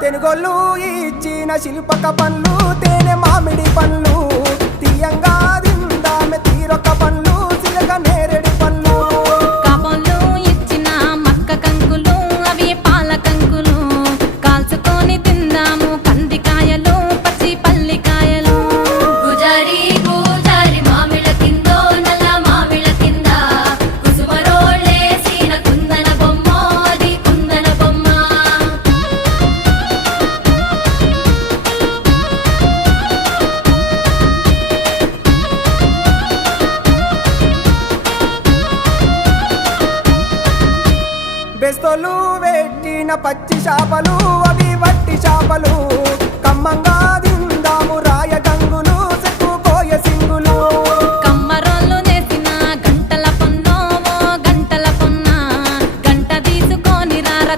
తెనుగోళ్ళు ఇచ్చిన శిల్పక పండ్లు తేనె మామిడి పండ్లు. బెస్తలు పెట్టిన పచ్చి చాపలు అవి వట్టి చాపలు. కమ్మంగా తిందాము రాయ గంగులు చెక్కుపోయ సింగులు. కమ్మరోళ్ళు నేసిన గంటల పొన్నోమో గంటల పొన్న. గంట తీసుకొని రార